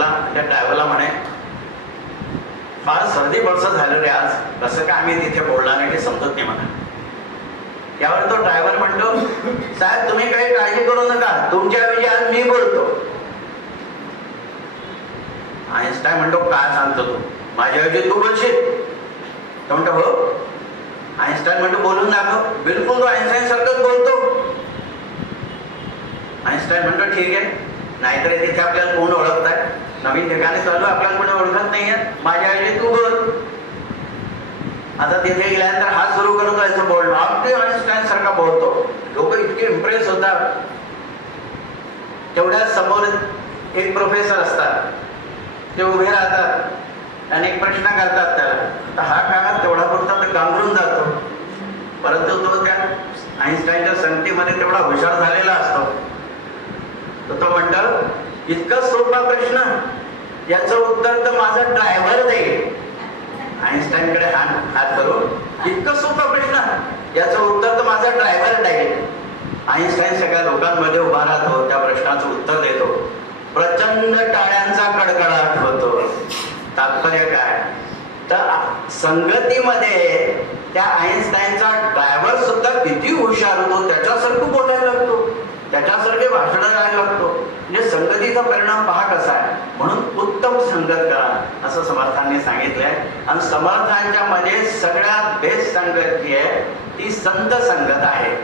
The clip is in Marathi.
बसला. त्या ड्रायव्हरला म्हणे, फार सर्दी पडसं झालं रे आज, कसं काय आम्ही तिथे बोलणार नाही ते समजत नाही म्हणा. यावर तो ड्रायव्हर म्हणतो, साहेब तुम्ही काही काळजी करू नका, तुमच्याऐवजी आज मी बोलतो. आईन्स्टाईन म्हणतो, काय सांगतो तू, माझ्याऐवजी तू बोलशील? तो म्हणतो, हो. आईन्स्टाईन म्हणतो, बोलून दाखव. बिलकुल तो आईन्स्टाईन सारखंच बोलतो. आईन्स्टाईन म्हणतो, ठीक आहे, नाहीतर तिथे आपल्याला कोण ओळखताय, नवीन ठिकाणी चालू, आपल्याला कोणी ओळखत नाहीये, माझ्याऐवजी तू बोल. आता तिथे गेल्यानंतर हात सुरू करून जायचं बोलणं, अगदी आईन्स्टाईन सारखा बोलतो. लोक इतके इम्प्रेस होतात. तेवढ्या समोर एक प्रोफेसर असतात, ते उभे राहतात आणि एक प्रश्न करतात त्याला. आता हा काळात तेवढा पुरता तर गांगरून जातो, परंतु तो त्या आईन्स्टाईनच्या संगतीमध्ये तेवढा हुशार झालेला असतो. तर तो म्हणतो, इतका सोपा प्रश्न, याचं उत्तर तर माझा ड्रायव्हर देईल. आईन्स्टाईनकडे हात करून, इतकं सोपा प्रश्न, याचं उत्तर तर माझा ड्रायव्हर देईल. आईन्स्टाईन सगळ्या लोकांमध्ये उभा राहतो, त्या प्रश्नाचं उत्तर देतो. प्रचंड टाळ्यांचा कडकडाट होतो. तात्पर्य काय, तर संगतीमध्ये त्या आईन्स्टाईनचा ड्रायव्हर सुद्धा किती हुशार होतो, त्याच्यासारखं बोलायला लागतो, त्याच्यासारखे भाषण द्यायला लागतो. म्हणजे संगतीचा परिणाम पहा कसा आहे. म्हणून उत्तम संगत करा असं समर्थांनी सांगितलंय. आणि समर्थांच्या मध्ये सगळ्यात बेस्ट संगत जी आहे ती संत संगत आहे.